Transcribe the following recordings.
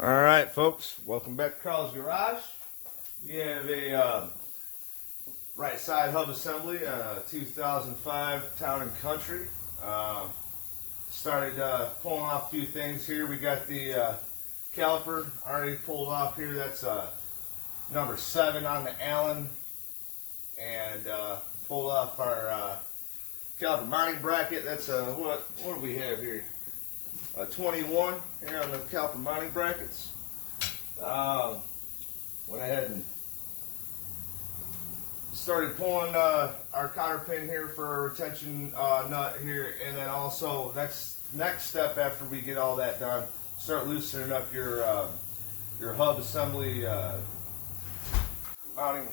Alright folks, welcome back to Carl's Garage. We have a right side hub assembly, 2005 Town and Country. Started pulling off a few things here. We got the caliper already pulled off here. That's number 7 on the Allen. And pulled off our caliper mounting bracket. That's what do we have here? 21 here on the caliper mounting brackets. Went ahead and started pulling our cotter pin here for a retention nut here, and then also next step after we get all that done, start loosening up your hub assembly mounting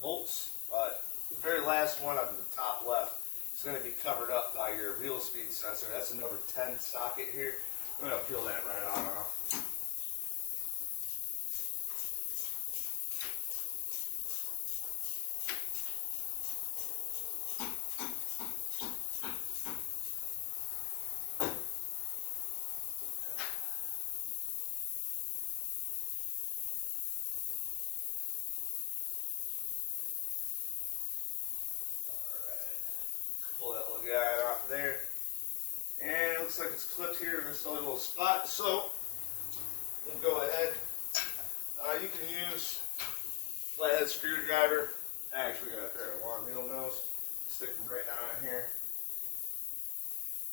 bolts. The very last one on the top left is going to be covered up by your wheel speed sensor. That's a number 10 socket here. I'm going to peel that right on off. Guy off there, and it looks like it's clipped here in this little spot, so we'll go ahead. You can use flathead screwdriver. Actually, we got a pair of long needle nose. Stick them right on here.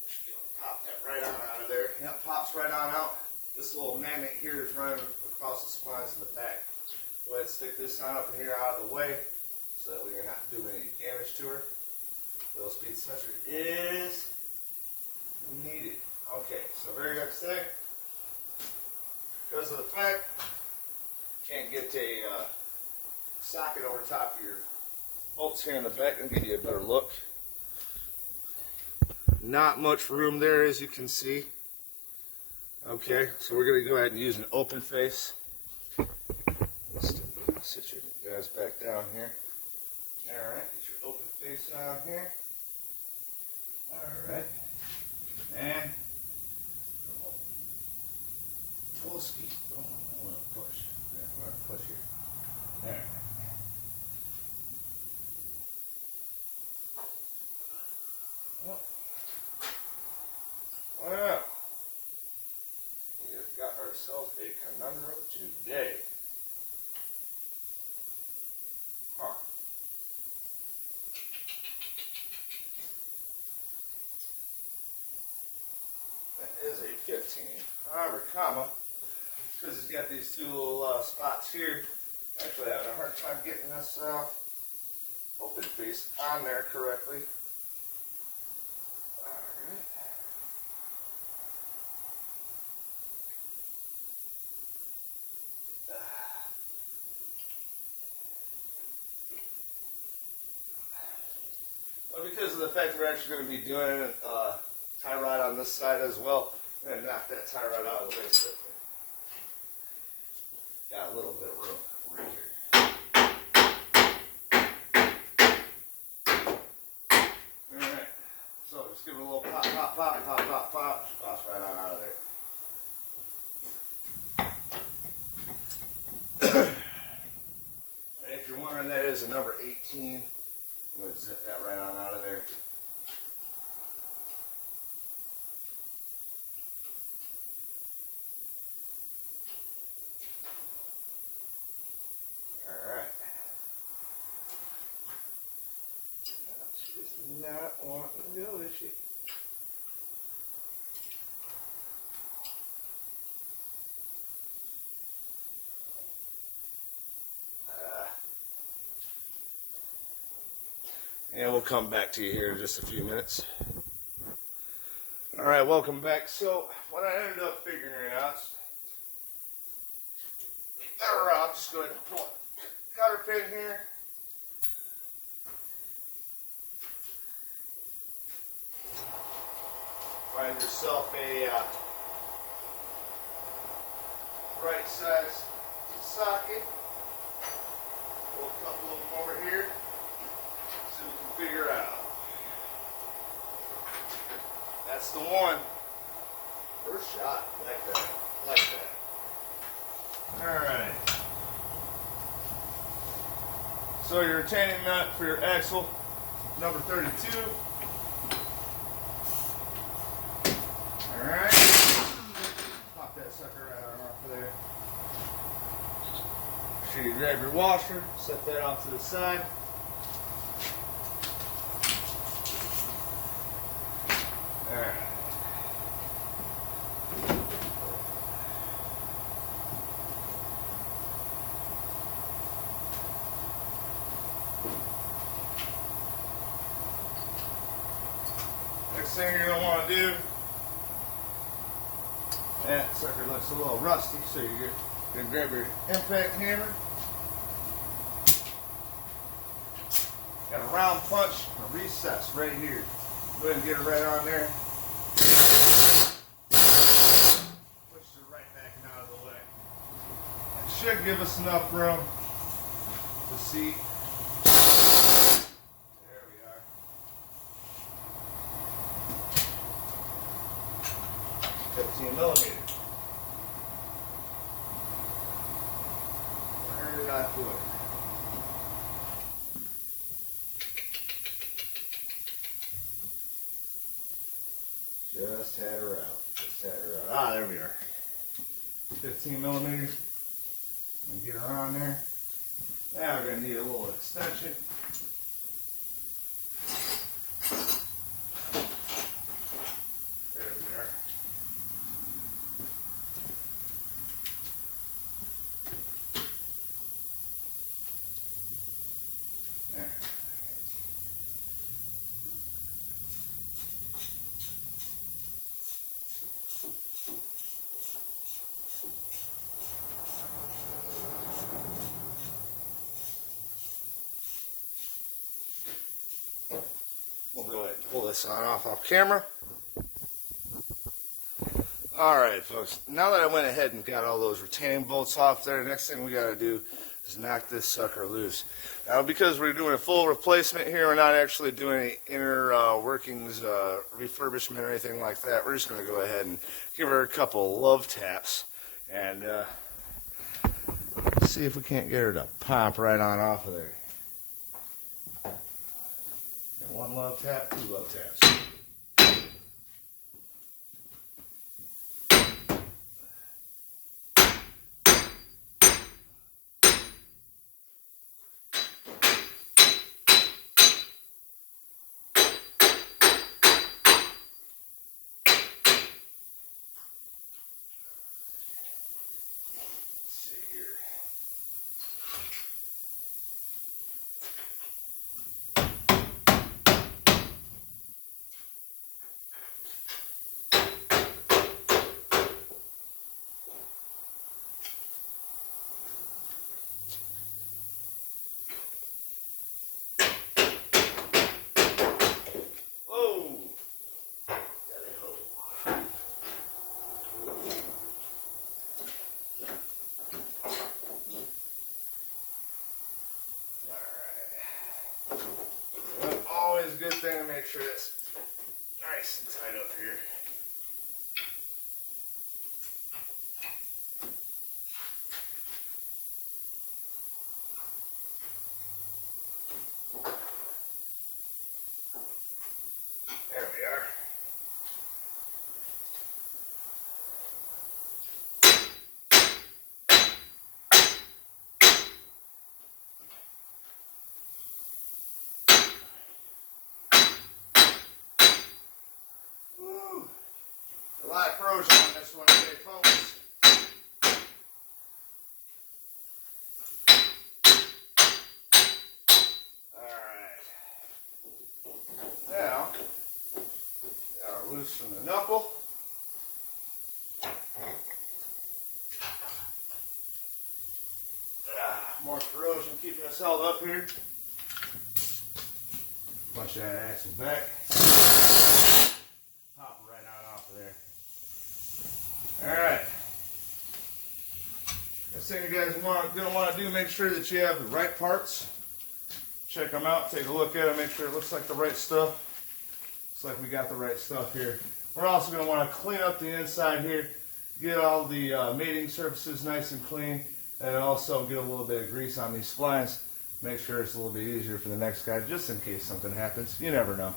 Should be able to pop that right on out of there. Yep, pops right on out. This little magnet here is running across the splines in the back. Go ahead and stick this on up here out of the way so that we're not doing any damage to her. Wheel speed sensor is needed. Okay, so very next thing, because of the fact you can't get a socket over top of your bolts here in the back, and give you a better look. Not much room there, as you can see. Okay, so we're going to go ahead and use an open face. Let's sit you guys back down here. Alright, get your open face on here. Alright. And full speed. Oh, I want to push. Yeah, I want to push here. There. Well, we have got ourselves a conundrum today. However, because it's got these two little spots here, actually having a hard time getting this open face on there correctly. Alright. Well, because of the fact we're actually going to be doing tie rod on this side as well, I'm going to knock that tie rod out of the way so got a little bit of room right here. Alright, so just give it a little pop, pop, pop, pop, pop, pop. Just pops right on out of there. And if you're wondering, that is a number 18. I'm going to zip that right on out of there. Not wanting to go, is she? And we'll come back to you here in just a few minutes. Alright, welcome back. So, what I ended up figuring out, I'll just go ahead and pull a cotter pin here. Find yourself a right size socket. Pull a couple of them over here so we can figure out. That's the one. First shot, like that, like that. Alright. So your retaining nut for your axle, number 32. Alright. Pop that sucker right on off of there. Make sure you grab your washer, set that off to the side. Alright. Next thing you're going to want to do, that sucker looks a little rusty, so you're going to grab your impact hammer. Got a round punch, a recess right here. Go ahead and get it right on there. Push it right back and out of the way. That should give us enough room to see. There we are. 15 millimeter. Where did I put it? Just had her out. Just had her out. Ah, there we are. 15 millimeter. And get her on there. Now we're going to need a little extension. There we are. We'll go ahead and pull this on off camera. Alright folks, now that I went ahead and got all those retaining bolts off there, the next thing we got to do is knock this sucker loose. Now because we're doing a full replacement here, we're not actually doing any inner workings, refurbishment or anything like that. We're just going to go ahead and give her a couple love taps and see if we can't get her to pop right on off of there. One love tap, two love taps. Good thing to make sure it's nice and tight up here. There we are. A lot of corrosion on this one today, folks. Alright. Now, gotta loosen the knuckle. More corrosion keeping us held up here. Punch that axle back. Pop it right on off of there. Alright. Next thing you guys going to want to do, make sure that you have the right parts. Check them out, take a look at them, make sure it looks like the right stuff. Looks like we got the right stuff here. We're also going to want to clean up the inside here. get all the mating surfaces nice and clean, and also get a little bit of grease on these splines. Make sure it's a little bit easier for the next guy, just in case something happens. You never know.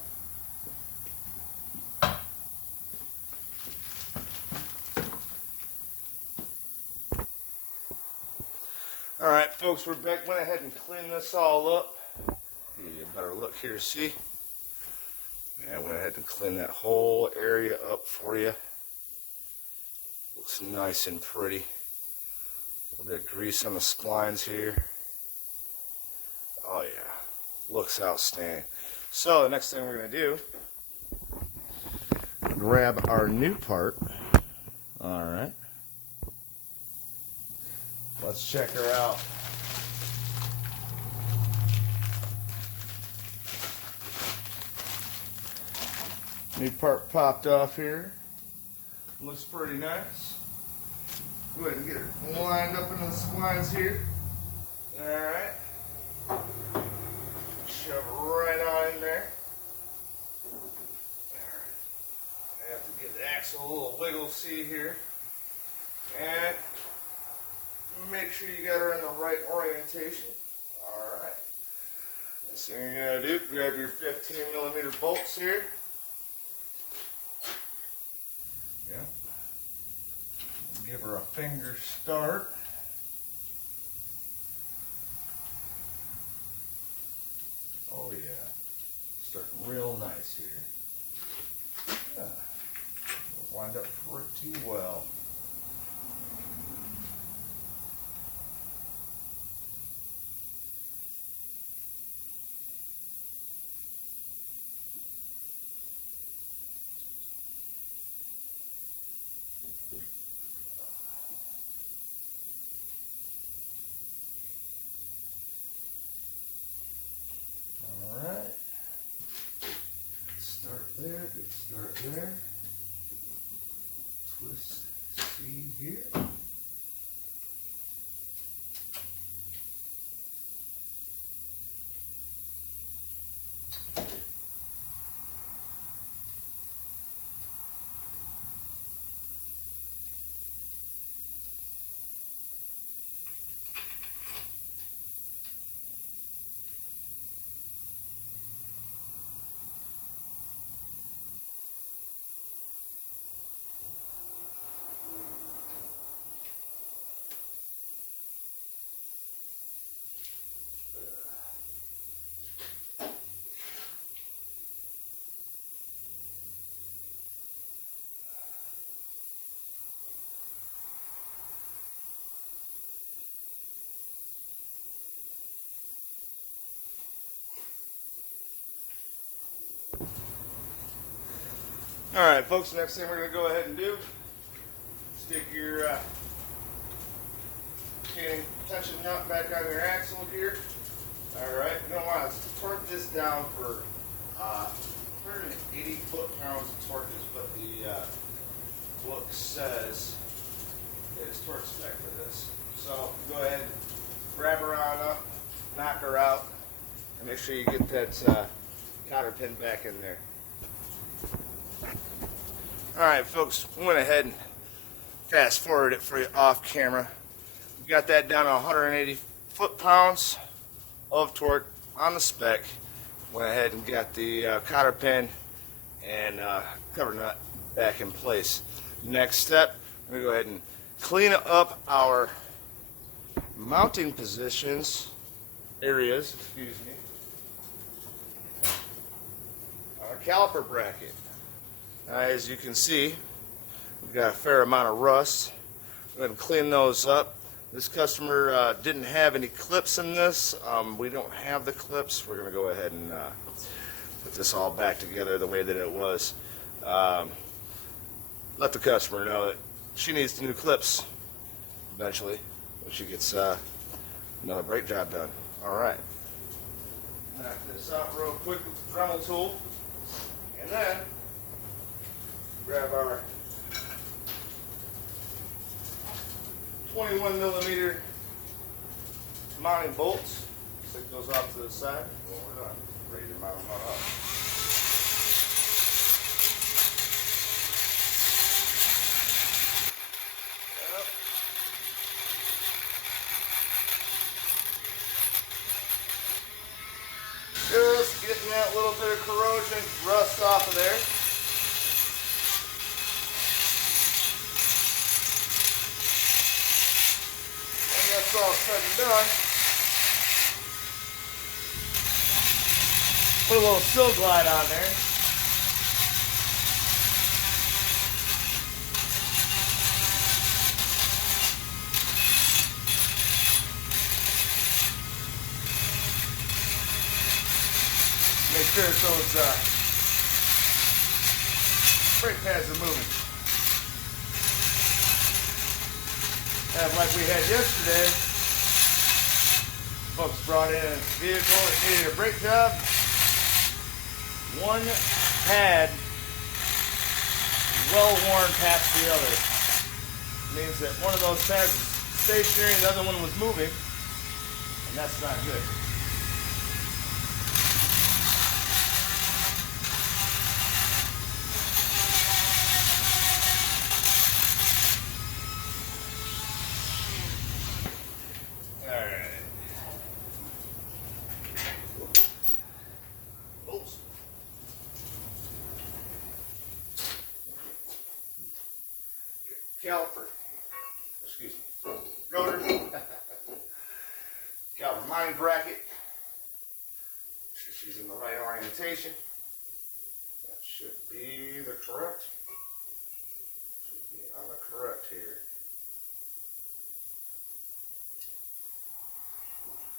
Alright folks, we're back. Went ahead and cleaned this all up. Give you a better look here to see. Yeah, I went ahead and cleaned that whole area up for you. Looks nice and pretty. A little bit of grease on the splines here. Oh yeah, looks outstanding. So the next thing we're going to do, grab our new part. Alright. Let's check her out. New part popped off here. Looks pretty nice. Go ahead and get her lined up in the splines here. Alright. Shove it right on in there. Alright. I have to get the axle a little wiggle, see here. And make sure you got her in the right orientation. Alright. Next thing you're going to do, grab your 15mm bolts here. Yeah. Give her a finger start. Oh yeah. Starting real nice here. Yeah. It'll wind up pretty well. Good start there. Twist C here. Alright folks, next thing we're going to go ahead and do, stick your chain tension nut back on your axle here. Alright, you're going to want to torque this down for 180 foot-pounds of torque is what the book says. It's torque spec for this. So go ahead, grab her on up, knock her out, and make sure you get that cotter pin back in there. Alright folks, we went ahead and fast forwarded it for you off camera. We got that down to 180 foot-pounds of torque on the spec. Went ahead and got the cotter pin and cover nut back in place. Next step, we're going to go ahead and clean up our mounting positions, areas, our caliper bracket. As you can see, we've got a fair amount of rust. We're going to clean those up. This customer didn't have any clips in this. We don't have the clips. We're going to go ahead and put this all back together the way that it was. Let the customer know that she needs the new clips eventually when she gets another brake job done. Alright. Knock this out real quick with the Dremel tool. And then grab our 21mm mounting bolts, stick those off to the side, when we're done, ready to mount them on up. off of there. And that's all said and done. Put a little sill glide on there. Make sure that those brake pads are moving. And like we had yesterday, folks brought in a vehicle that needed a brake job. One pad well worn past the other. It means that one of those pads is stationary and the other one was moving, and that's not good. Caliper, excuse me, rotor, caliper mounting bracket. She's in the right orientation. That should be the correct. Should be on the correct here.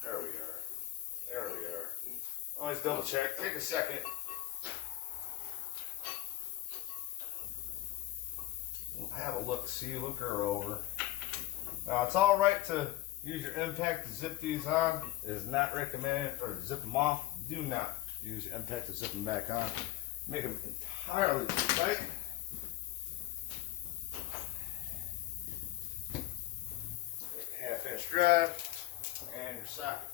There we are. There we are. Always double check. Take a second. Have a look, see, look her over. Now it's all right to use your impact to zip these on. It is not recommended, or zip them off. Do not use your impact to zip them back on. Make them entirely tight. Half-inch drive and your socket.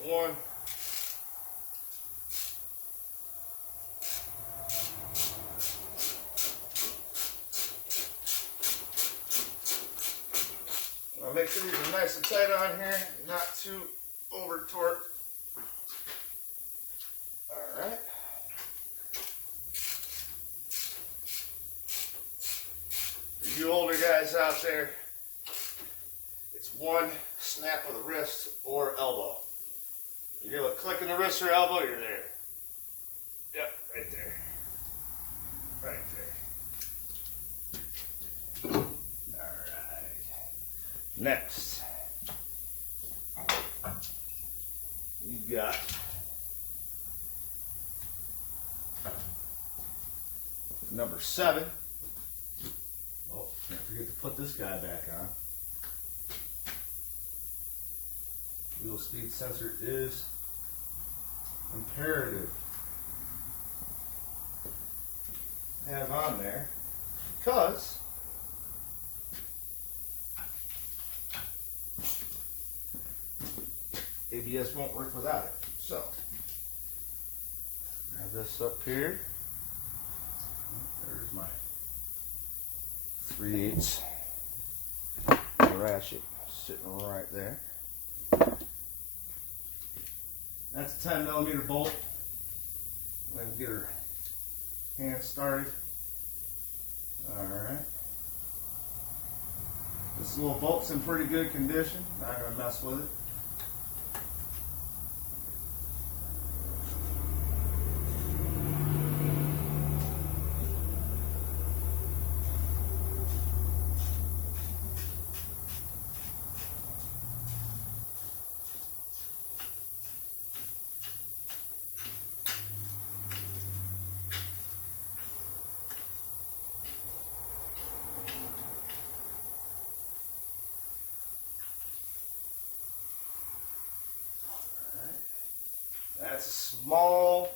21. Make sure these are nice and tight on here, not too over torqued. Alright. For you older guys out there, it's one snap of the wrist or elbow. You hear a click in the wrist or elbow, you're there. Yep, right there. Right there. Next, you got number 7. Oh, can't forget to put this guy back on. Wheel speed sensor is imperative to have on there because ABS won't work without it. So, have this up here. There's my 3/8 ratchet sitting right there. That's a 10mm bolt. We're going to get her hand started. Alright. This little bolt's in pretty good condition. Not going to mess with it. That's a small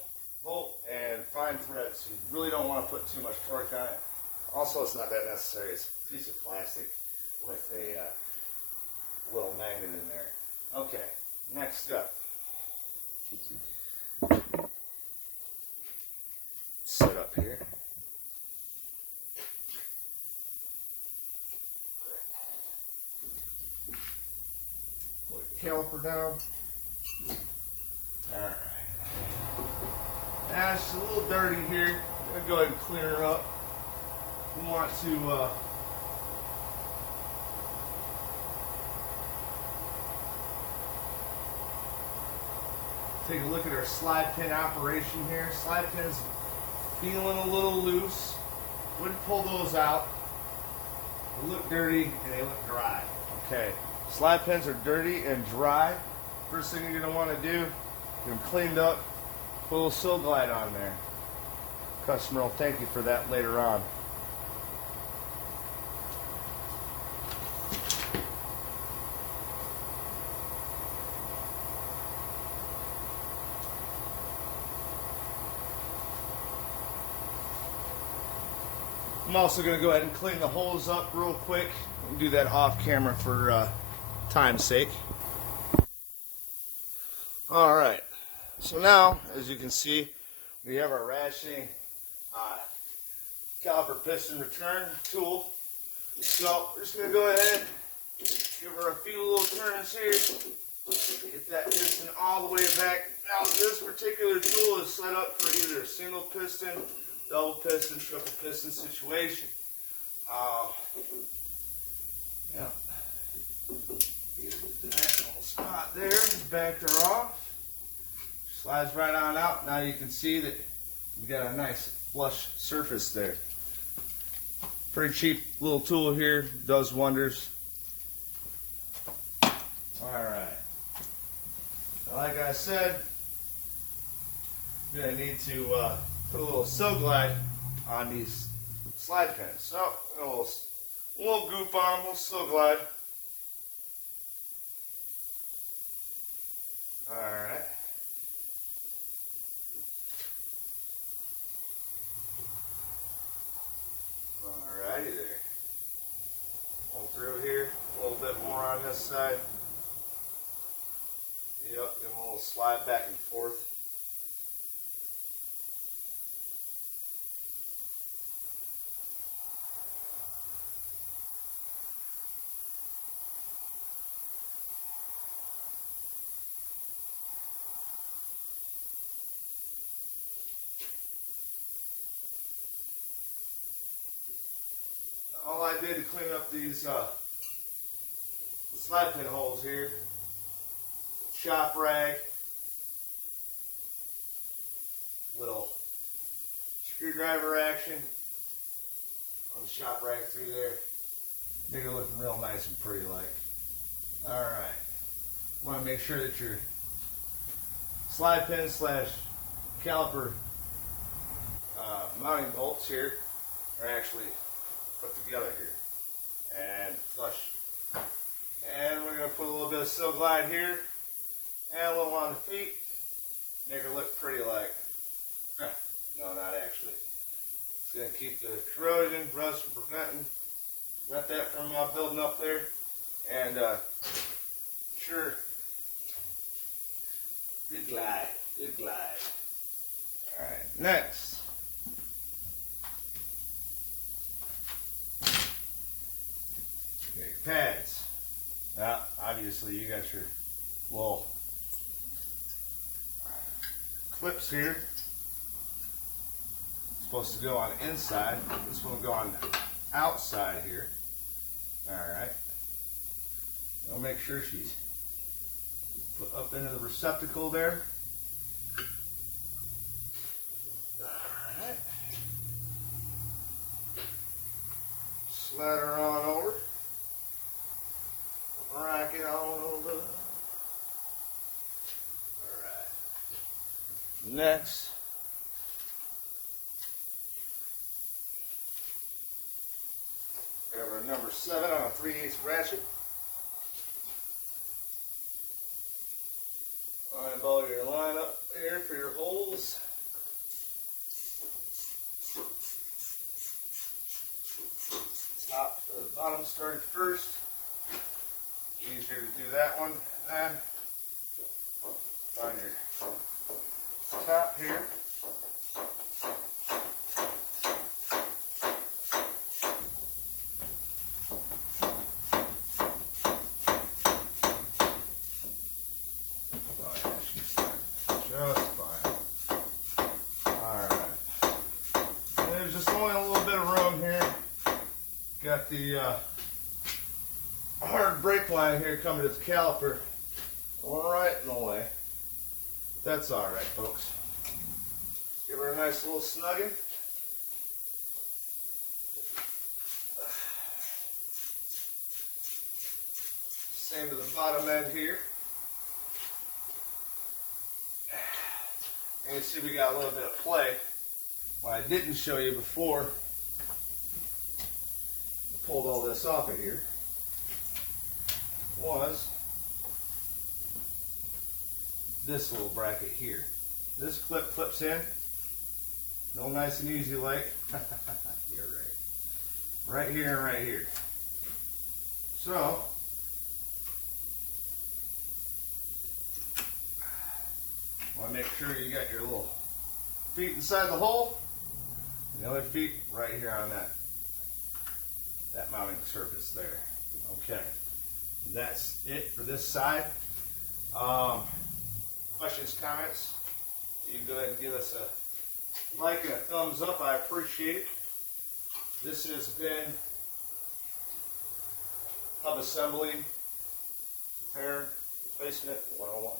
bolt and fine thread, so you really don't want to put too much torque on it. Also, it's not that necessary. It's a piece of plastic with a little magnet in there. Okay, next up. Set up here. Put the caliper down. Alright. rash is a little dirty here. I'm going to go ahead and clear her up. We want to take a look at our slide pin operation here. Slide pin's feeling a little loose. Wouldn't pull those out. They look dirty and they look dry. Okay, slide pins are dirty and dry. First thing you're going to want to do, get them cleaned up, put a little Sil Glide on there. Customer will thank you for that later on. I'm also going to go ahead and clean the holes up real quick. We'll do that off camera for time's sake. Alright, so now, as you can see, we have our ratcheting caliper piston return tool. So we're just going to go ahead, give her a few little turns here, get that piston all the way back. Now this particular tool is set up for either a single piston, double piston, triple piston situation. Yep. Get that little spot there, back her off. Slides right on out. Now you can see that we got a nice flush surface there. Pretty cheap little tool here, does wonders. Alright. Like I said, you're going to need to put a little Sil Glide on these slide pins. So, a little goop on them, a little Sil Glide. Alright. Alrighty there. Pull through here, a little bit more on this side. Yep, give them a little slide back and forth. All I did to clean up these slide pin holes here, shop rag, little screwdriver action on the shop rag through there. Make it look real nice and pretty like. Alright, want to make sure that your slide pin slash caliper mounting bolts here are actually put together here and flush. And we're going to put a little bit of Sil Glide here and a little on the feet. Make her look pretty like, no, not actually. It's going to keep the corrosion, rust from prevent that from building up there. And sure, good glide, good glide. Alright, next. Pads. Now, obviously, you got your little clips here. It's supposed to go on the inside. This one will go on the outside here. Alright. I'll make sure she's put up into the receptacle there. Alright. Slide her on over. Rock it on over. Alright. Next. We have our number 7 on a 3/8 ratchet. Eyeball your line up here for your holes. Top to the bottom started first. Easier to do that one. And find your top here. Just fine. Got the hard brake line here coming to the caliper right in the way. But that's alright, folks. Give her a nice little snugging. Same to the bottom end here. And you see we got a little bit of play. What I didn't show you before, I pulled all this off of here, was this little bracket here. This clip clips in, real nice and easy like. You're right. Right here and right here. So, want to make sure you got your little feet inside the hole, and the other feet right here on that mounting surface there. Okay, that's it for this side. Questions, comments, you can go ahead and give us a like and a thumbs up. I appreciate it. This has been hub assembly, repair, replacement 101.